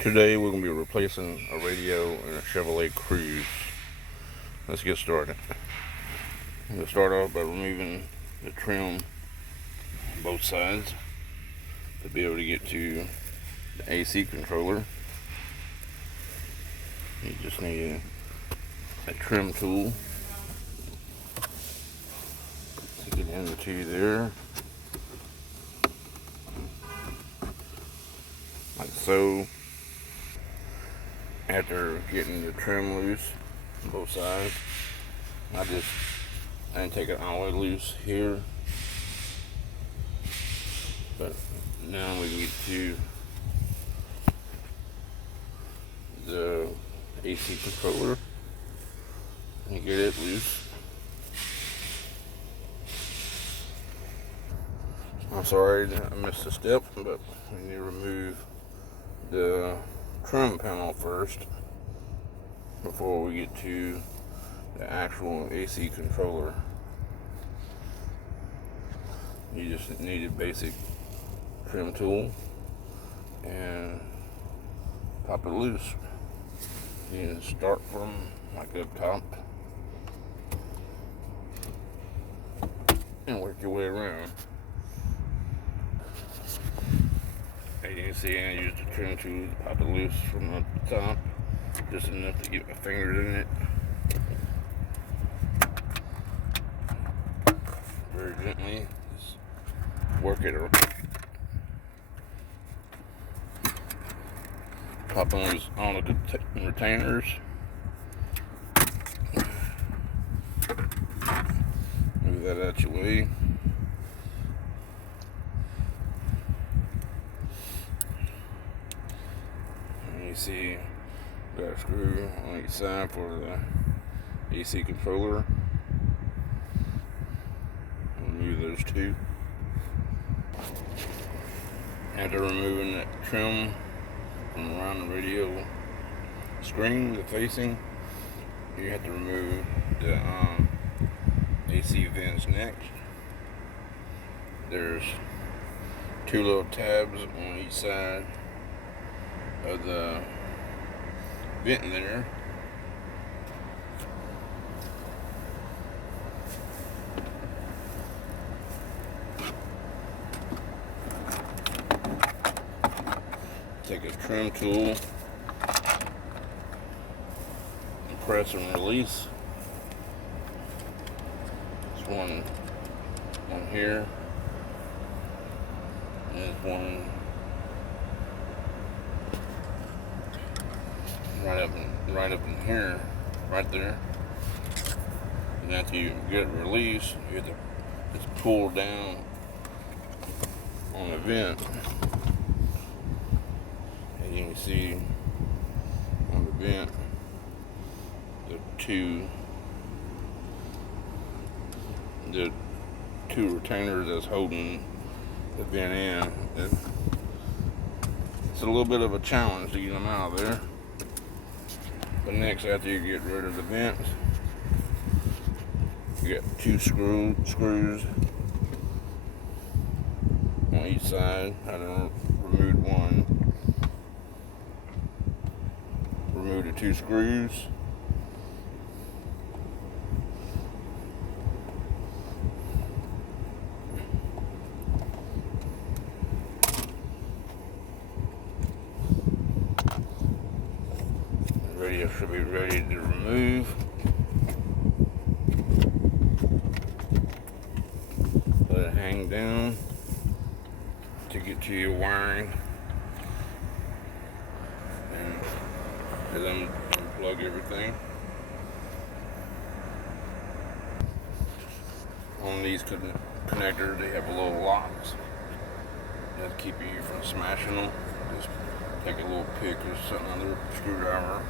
Today we're going to be replacing a radio in a Chevrolet Cruze. Let's get started. We'll start off by removing the trim on both sides to be able to get to the AC controller. You just need a trim tool. Stick it into there, like so. After getting the trim loose on both sides, I didn't take it all the way loose here, but now we can get to the AC controller and get it loose. I'm sorry I missed a step, but we need to remove the trim panel first before we get to the actual AC controller. You just need a basic trim tool and pop it loose. You can start from like up top and work your way around. As you can see, I used the trim tool to pop it loose from up the top, just enough to get my fingers in it. Very gently, just work it around. Pop on all of the retainers. Move that out your way. You see, got a screw on each side for the AC controller. Remove those two. After removing that trim from around the radio screen, the facing, you have to remove the AC vents next. There's two little tabs on each side of the vent there. Take a trim tool and press and release. There's one on here, and there's one right up in here, right there. And after you get it released, you have to just pull down on the vent. And you can see on the vent the two retainers that's holding the vent in. It's a little bit of a challenge to get them out of there. But next, after you get rid of the vents, you got two screws on each side. I done removed one. Remove the two screws. The radio should be ready to remove. Let it hang down to get to your wiring, and then unplug everything. On these connectors, they have little locks that keep you from smashing them. Just take a little pick or something, another screwdriver,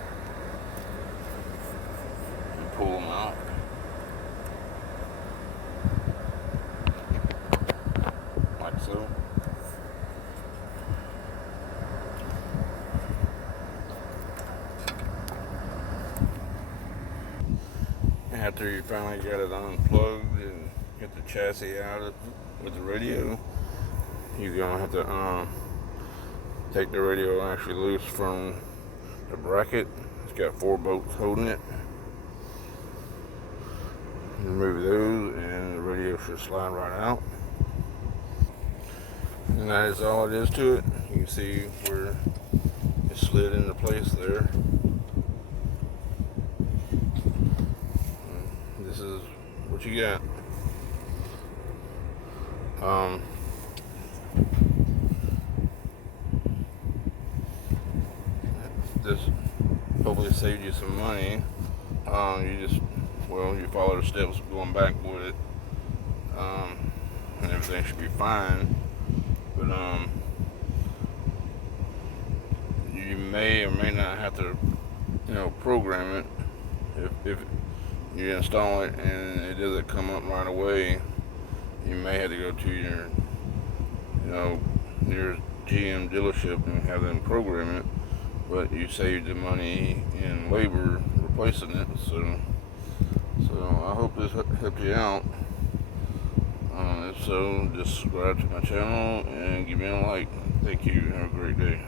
and pull them out. Like so. After you finally got it unplugged and get the chassis out with the radio, you're gonna have to take the radio actually loose from the bracket. It's got 4 bolts holding it. Remove those and the radio should slide right out. And that is all it is to it. You can see where it slid into place there. And this is what you got. This hopefully saved you some money. You follow the steps going back with it, and everything should be fine. But you may or may not have to, program it. If you install it and it doesn't come up right away, you may have to go to your, nearest GM dealership and have them program it. But you saved the money in labor replacing it, so I hope this helped you out. If so, just subscribe to my channel and give me a like. Thank you. Have a great day.